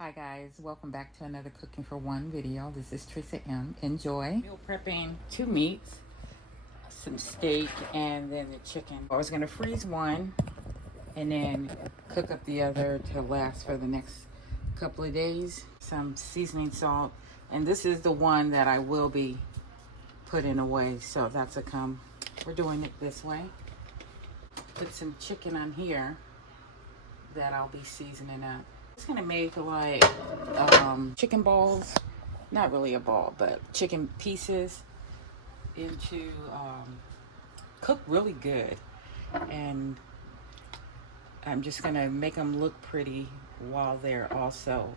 Hi guys, welcome back to another Cooking for One video. This is Trisha M. Enjoy. Meal prepping 2 meats, some steak, and then the chicken. I was gonna freeze one and then cook up the other to last for the next couple of days. Some seasoning salt, and this is the one that I will be putting away, so that's a come. We're doing it this way. Put some chicken on here that I'll be seasoning up. It's gonna make like chicken balls, not really a ball, but chicken pieces into cook really good, and I'm just gonna make them look pretty while they're also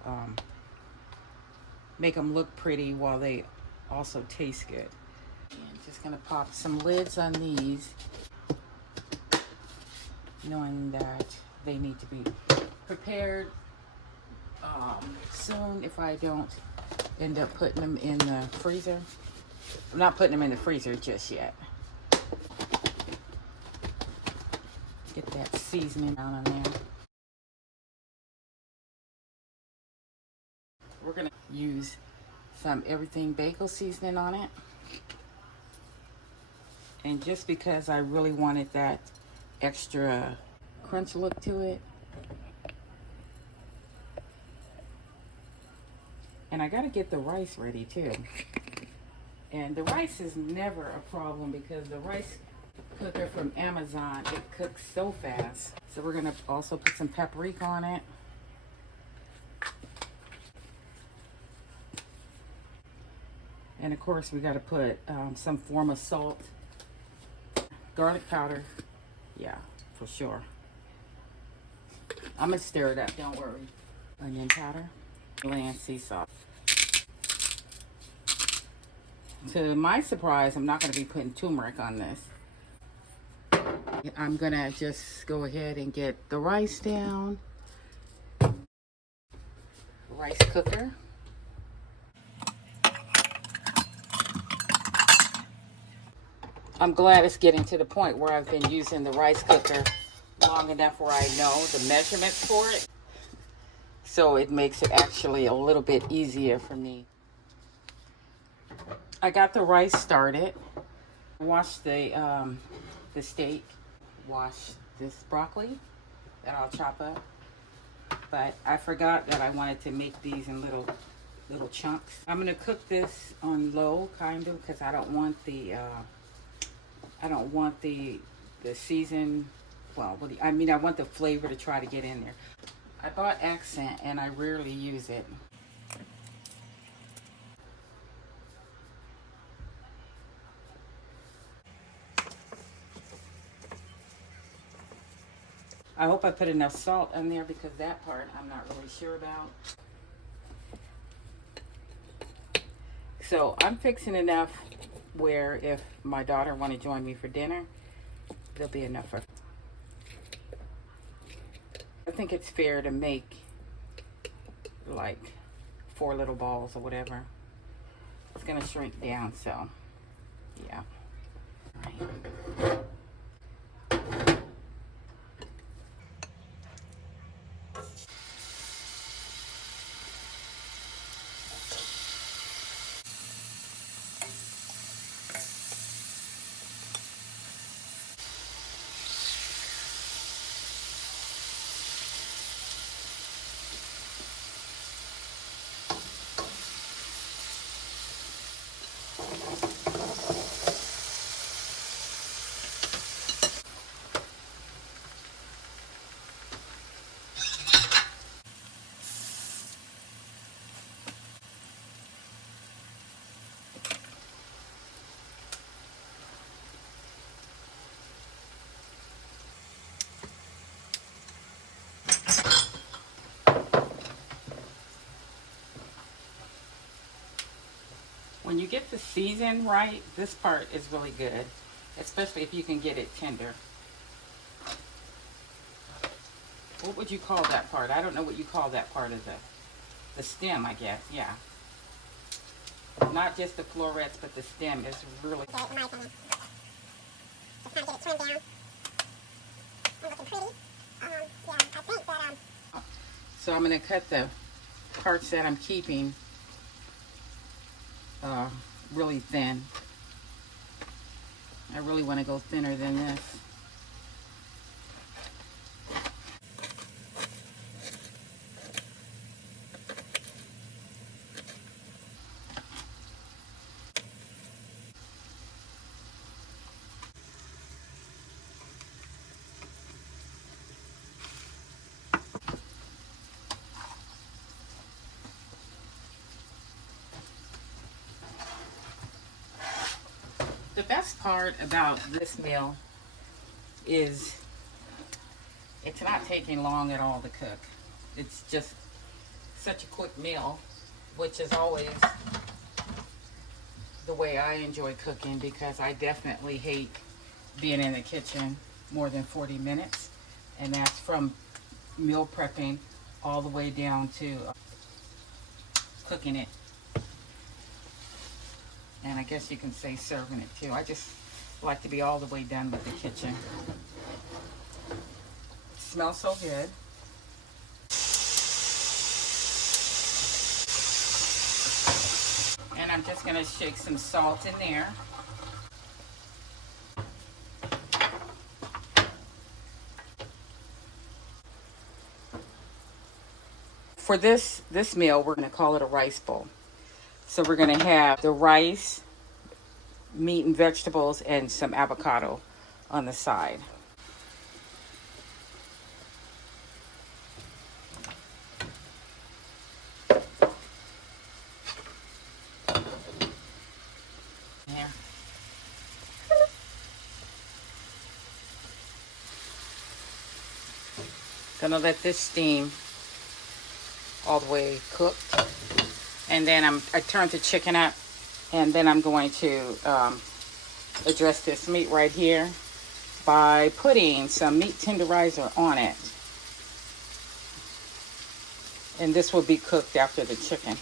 make them look pretty while they also taste good. And just gonna pop some lids on these, knowing that they need to be prepared soon if I don't end up putting them in the freezer. I'm not putting them in the freezer just yet. Get that seasoning down on there. We're gonna use some everything bagel seasoning on it. And just because I really wanted that extra crunch look to it. And I gotta get the rice ready too. And the rice is never a problem because the rice cooker from Amazon, it cooks so fast. So we're gonna also put some paprika on it. And of course we gotta put some form of salt. Garlic powder, yeah, for sure. I'm gonna stir it up, don't worry. Onion powder, and sea salt. To my surprise, I'm not going to be putting turmeric on this. I'm going to just go ahead and get the rice down. Rice cooker. I'm glad it's getting to the point where I've been using the rice cooker long enough where I know the measurements for it. So it makes it actually a little bit easier for me. I got the rice started. Washed the steak. Wash this broccoli that I'll chop up. But I forgot that I wanted to make these in little chunks. I'm gonna cook this on low, kind of, because I don't want the season. Well, I want the flavor to try to get in there. I bought Accent and I rarely use it. I hope I put enough salt in there because that part I'm not really sure about. So I'm fixing enough where if my daughter want to join me for dinner, there'll be enough for her. I think it's fair to make like 4 little balls or whatever. It's gonna shrink down, so yeah. All right. When you get the season right, this part is really good, especially if you can get it tender. What would you call that part? I don't know what you call that part of the stem, I guess. Yeah. Not just the florets, but the stem is really good, in my opinion. Just kind of get it trimmed down. And looking pretty. Yeah, I think that So I'm going to cut the parts that I'm keeping really thin. I really want to go thinner than this. The best part about this meal is it's not taking long at all to cook. It's just such a quick meal, which is always the way I enjoy cooking, because I definitely hate being in the kitchen more than 40 minutes. And that's from meal prepping all the way down to cooking it. And I guess you can say serving it too. I just like to be all the way done with the kitchen. It smells so good. And I'm just gonna shake some salt in there. For this meal, we're gonna call it a rice bowl. So we're gonna have the rice, meat and vegetables, and some avocado on the side. Here. Gonna let this steam all the way cooked. And then I turned the chicken up, and then I'm going to address this meat right here by putting some meat tenderizer on it. And this will be cooked after the chicken.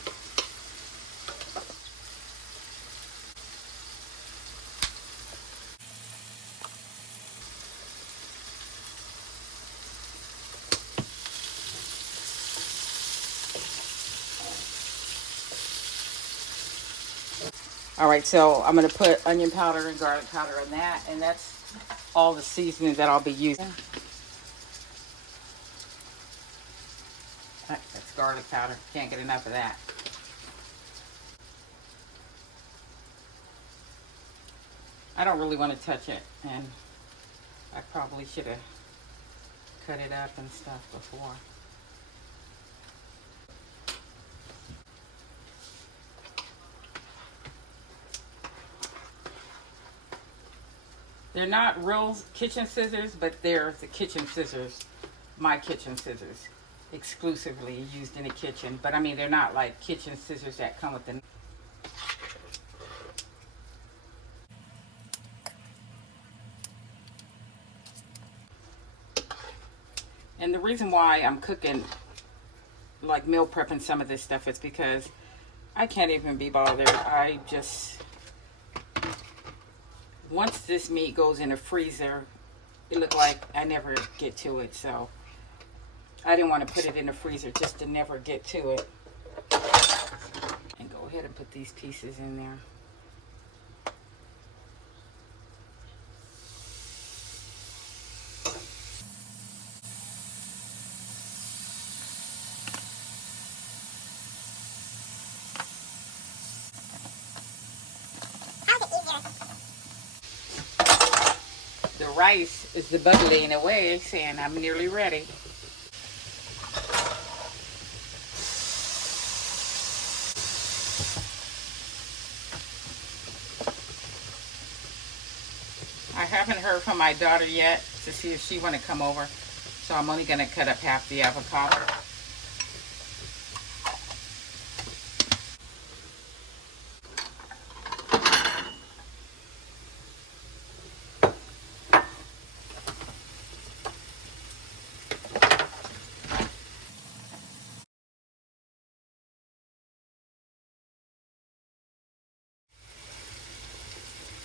All right, so I'm gonna put onion powder and garlic powder on that, and that's all the seasoning that I'll be using. That's garlic powder, can't get enough of that. I don't really want to touch it, and I probably should have cut it up and stuff before. They're not real kitchen scissors, but they're the kitchen scissors, my kitchen scissors, exclusively used in the kitchen. But I mean, they're not like kitchen scissors that come with the... And the reason why I'm cooking, like meal prepping some of this stuff, is because I can't even be bothered. I just... Once this meat goes in the freezer, it looked like I never get to it, so I didn't want to put it in the freezer just to never get to it. And go ahead and put these pieces in there. The rice is the bubbling away, saying I'm nearly ready. I haven't heard from my daughter yet to see if she want to come over, so I'm only going to cut up half the avocado.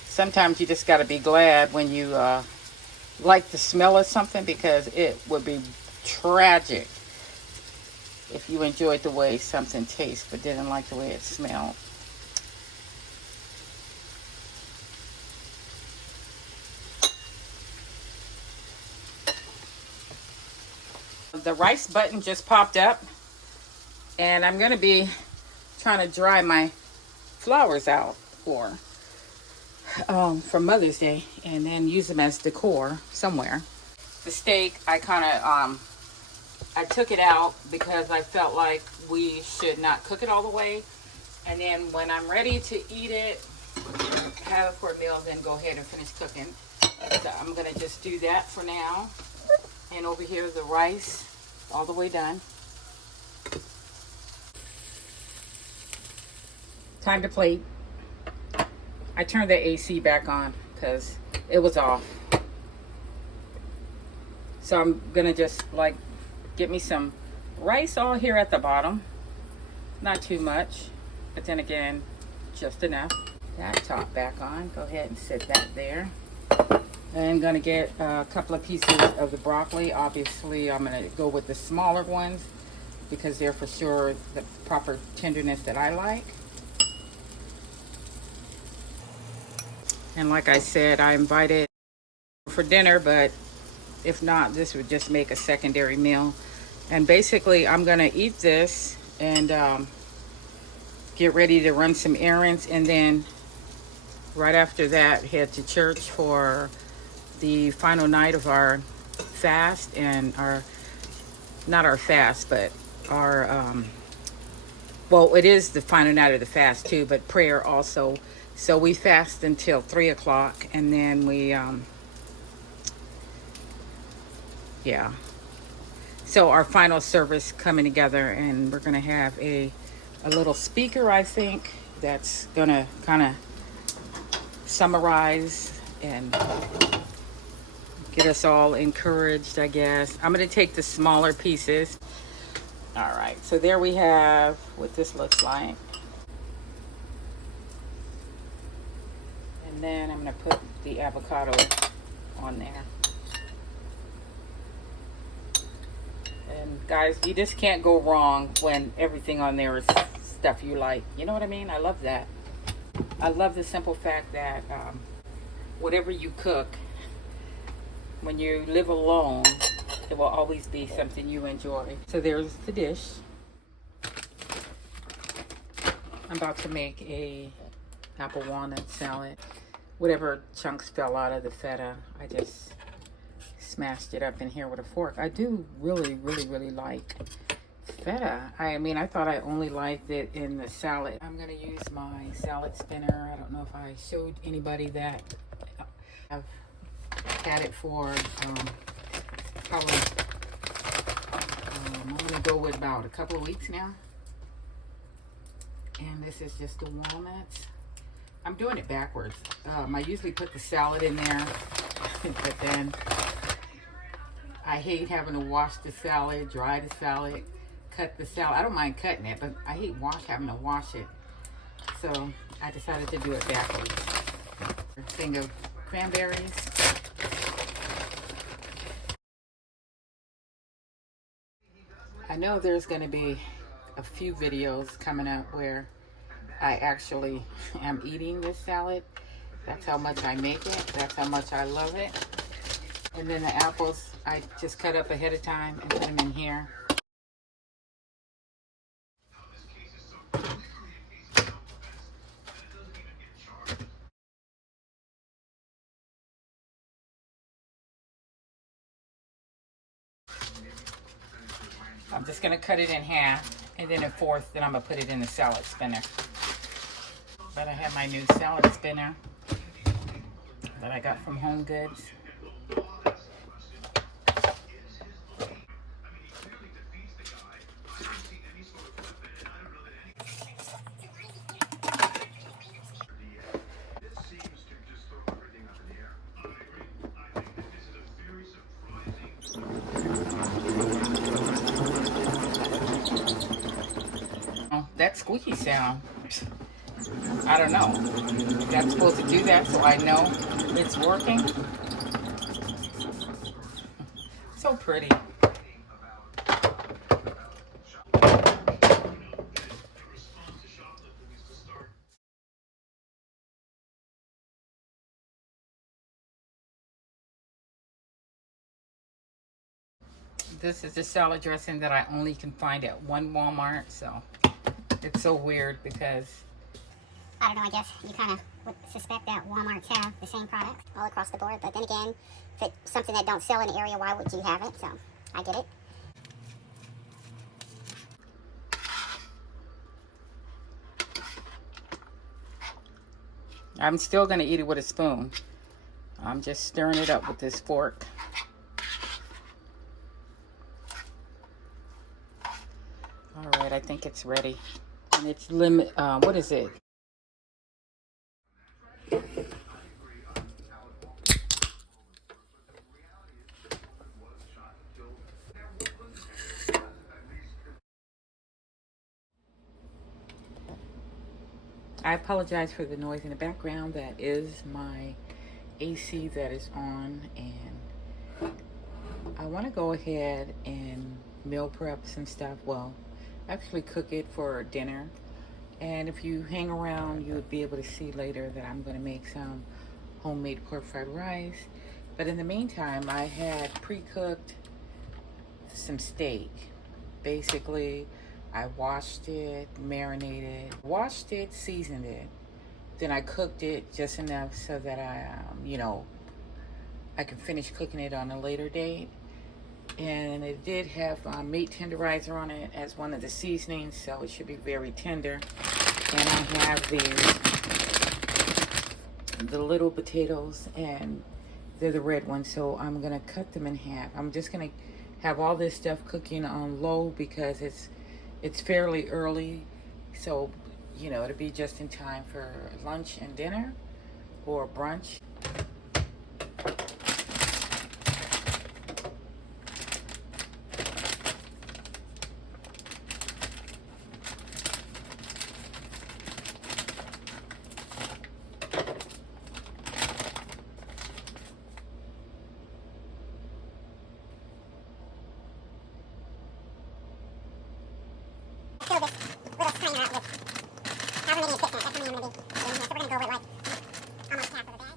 Sometimes you just got to be glad when you like the smell of something, because it would be tragic if you enjoyed the way something tastes but didn't like the way it smelled. The rice button just popped up, and I'm going to be trying to dry my flowers out for Mother's Day, and then use them as decor somewhere. The steak, I kind of I took it out because I felt like we should not cook it all the way, and then when I'm ready to eat it, have it for a meal, then go ahead and finish cooking. So I'm gonna just do that for now. And over here, the rice, all the way done. Time to plate. I turned the AC back on because it was off. So I'm gonna just like get me some rice all here at the bottom. Not too much, but then again, just enough. That top back on. Go ahead and set that there. And I'm gonna get a couple of pieces of the broccoli. Obviously, I'm gonna go with the smaller ones because they're for sure the proper tenderness that I like. And like I said, I invited for dinner, but if not, this would just make a secondary meal. And basically, I'm gonna eat this and get ready to run some errands, and then right after that, head to church for the final night of our fast, and not our fast, but our, well, it is the final night of the fast too, but prayer also. So we fast until 3 o'clock, and then we, yeah. So our final service coming together, and we're gonna have a little speaker, I think, that's gonna kind of summarize and get us all encouraged, I guess. I'm gonna take the smaller pieces. All right, so there we have what this looks like. And then I'm gonna put the avocado on there. And guys, you just can't go wrong when everything on there is stuff you like. You know what I mean? I love that. I love the simple fact that whatever you cook, when you live alone, it will always be something you enjoy. So there's the dish. I'm about to make a apple walnut salad. Whatever chunks fell out of the feta, I just smashed it up in here with a fork. I do really like feta. I mean, I thought I only liked it in the salad. I'm gonna use my salad spinner. I don't know if I showed anybody that. I've had it for probably I'm gonna go with about a couple of weeks now. And this is just the walnuts. I'm doing it backwards. I usually put the salad in there, but then I hate having to wash the salad, dry the salad, cut the salad. I don't mind cutting it, but I hate having to wash it. So I decided to do it backwards. A thing of cranberries. I know there's going to be a few videos coming up where I actually am eating this salad. That's how much I make it. That's how much I love it. And then the apples, I just cut up ahead of time and put them in here. I'm just gonna cut it in half, and then in fourth, then I'm gonna put it in the salad spinner. But I have my new salad spinner that I got from Home Goods. That squeaky sound, I don't know. That's supposed to do that so I know it's working. So pretty. This is the salad dressing that I only can find at one Walmart, so it's so weird because I don't know, I guess you kind of would suspect that Walmarts have the same product all across the board, but then again, if it's something that don't sell in the area, why would you have it? So, I get it. I'm still going to eat it with a spoon. I'm just stirring it up with this fork. All right, I think it's ready. And it's what is it? I apologize for the noise in the background. That is my AC that is on, and I want to go ahead and meal prep some stuff. Well, actually cook it for dinner. And if you hang around, you would be able to see later that I'm going to make some homemade pork fried rice. But in the meantime, I had pre-cooked some steak. Basically, I washed it, marinated, seasoned it. Then I cooked it just enough so that I can finish cooking it on a later date. And it did have meat tenderizer on it as one of the seasonings, so it should be very tender. And I have the little potatoes, and they're the red ones, so I'm gonna cut them in half. I'm just gonna have all this stuff cooking on low because it's fairly early, so it'll be just in time for lunch and dinner or brunch. Fill this little strainer up with however many it fits in it. That's how many I'm going to be doing here. So we're going to go with like almost half of a bag.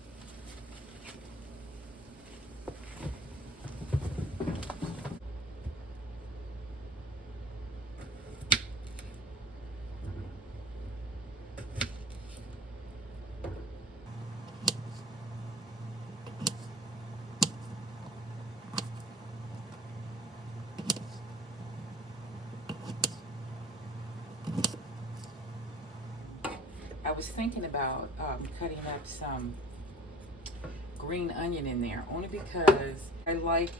I was thinking about cutting up some green onion in there, only because I like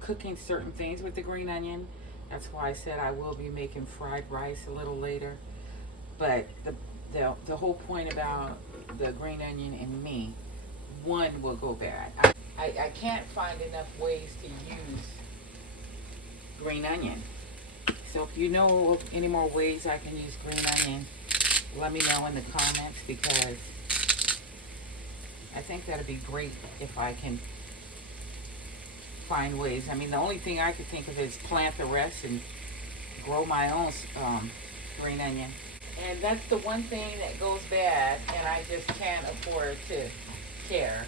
cooking certain things with the green onion. That's why I said I will be making fried rice a little later. But the whole point about the green onion and me, one will go bad. I can't find enough ways to use green onion. So if you know of any more ways I can use green onion, let me know in the comments, because I think that'd be great if I can find ways. I mean, the only thing I could think of is plant the rest and grow my own green onion. And that's the one thing that goes bad, and I just can't afford to care.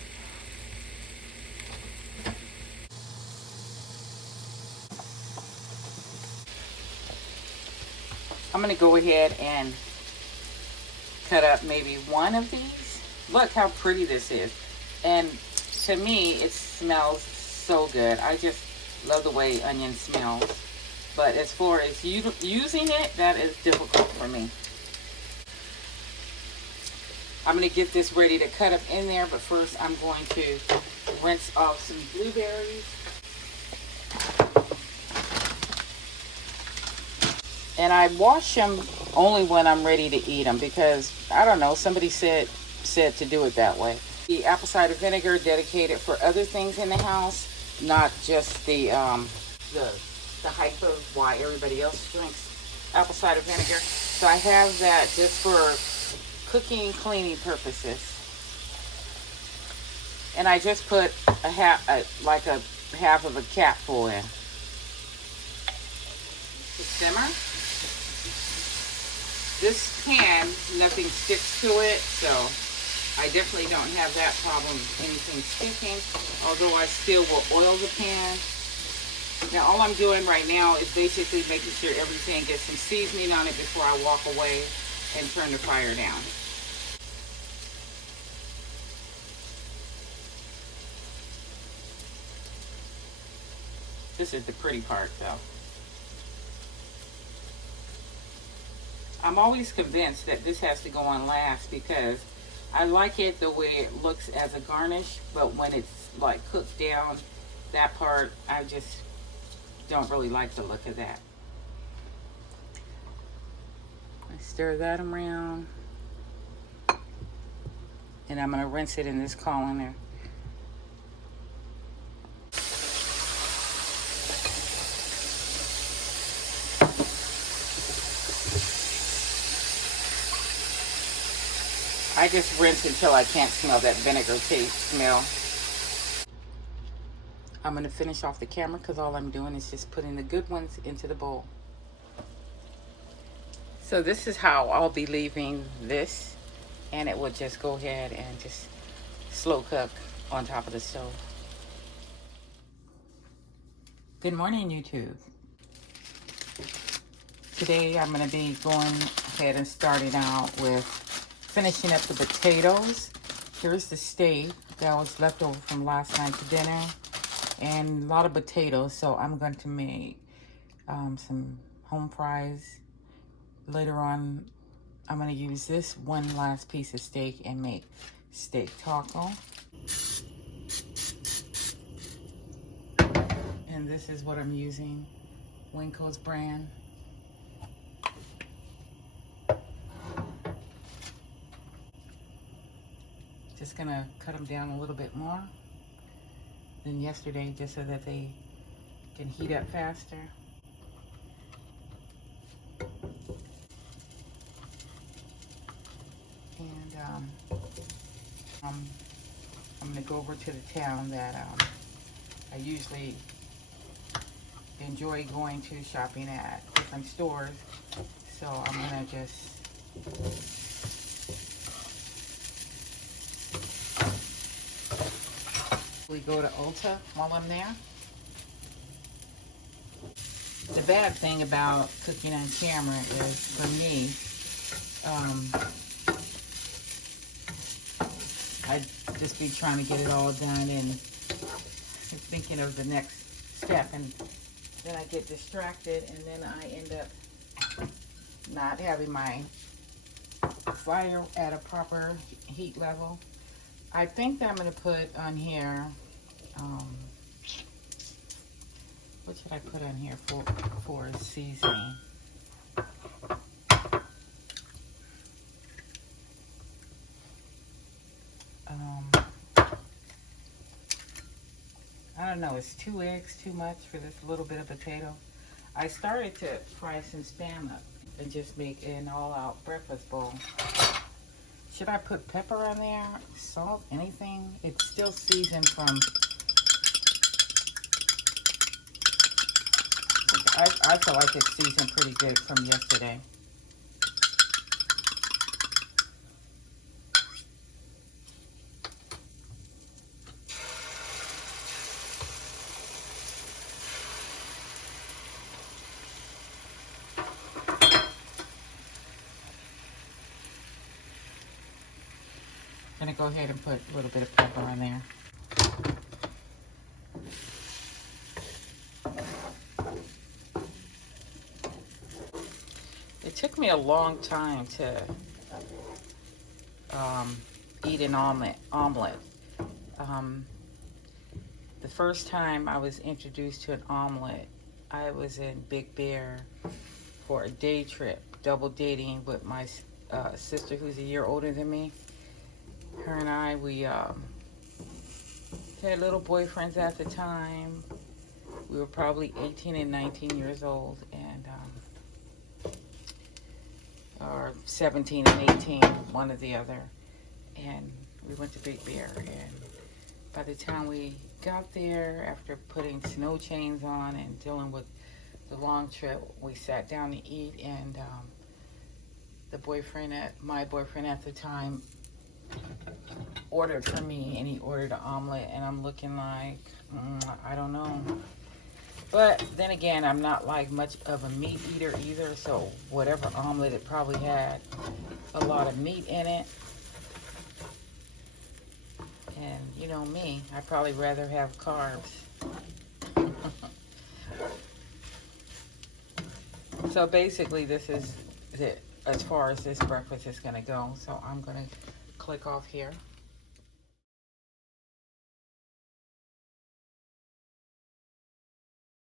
I'm going to go ahead and cut up maybe one of these. Look how pretty this is. And to me, it smells so good. I just love the way onion smells. But as far as using it, that is difficult for me. I'm going to get this ready to cut up in there, but first I'm going to rinse off some blueberries. And I wash them only when I'm ready to eat them, because I don't know, somebody said to do it that way. The apple cider vinegar dedicated for other things in the house, not just the hype of why everybody else drinks apple cider vinegar. So I have that just for cooking, cleaning purposes. And I just put a half of a capful in. To simmer. This pan, nothing sticks to it, so I definitely don't have that problem of anything sticking, although I still will oil the pan. Now all I'm doing right now is basically making sure everything gets some seasoning on it before I walk away and turn the fire down. This is the pretty part though. I'm always convinced that this has to go on last because I like it the way it looks as a garnish, but when it's like cooked down, that part, I just don't really like the look of that. I stir that around, and I'm gonna rinse it in this colander. I just rinse until I can't smell that vinegar taste smell. I'm going to finish off the camera because all I'm doing is just putting the good ones into the bowl. So this is how I'll be leaving this, and it will just go ahead and just slow cook on top of the stove. Good morning, YouTube. Today I'm going to be going ahead and starting out with finishing up the potatoes. Here's the steak that was left over from last night's dinner, and a lot of potatoes, so I'm going to make some home fries. Later on, I'm going to use this one last piece of steak and make steak taco. And this is what I'm using, Winco's brand. Just gonna cut them down a little bit more than yesterday, just so that they can heat up faster. And I'm gonna go over to the town that I usually enjoy going to, shopping at different stores. So I'm gonna just we go to Ulta while I'm there. The bad thing about cooking on camera is, for me, I just be trying to get it all done and thinking of the next step, and then I get distracted, and then I end up not having my fire at a proper heat level. I think that I'm going to put on here, what should I put on here for seasoning? I don't know, is 2 eggs too much for this little bit of potato? I started to fry some Spam up and just make an all-out breakfast bowl. Should I put pepper on there? Salt? Anything? It's still seasoned from... I feel like it's seasoned pretty good from yesterday. I'm gonna go ahead and put a little bit of pepper on there. It took me a long time to eat an omelet. The first time I was introduced to an omelet, I was in Big Bear for a day trip, double dating with my sister who's a year older than me. Her and I, we had little boyfriends at the time. We were probably 18 and 19 years old, and or 17 and 18, one or the other. And we went to Big Bear, and by the time we got there, after putting snow chains on and dealing with the long trip, we sat down to eat, and my boyfriend at the time ordered for me, and he ordered an omelet, and I'm looking like, I don't know. But then again, I'm not like much of a meat eater either, so whatever omelet, it probably had a lot of meat in it. And you know me, I'd probably rather have carbs. So basically this is it as far as this breakfast is going to go. So I'm going to click off here.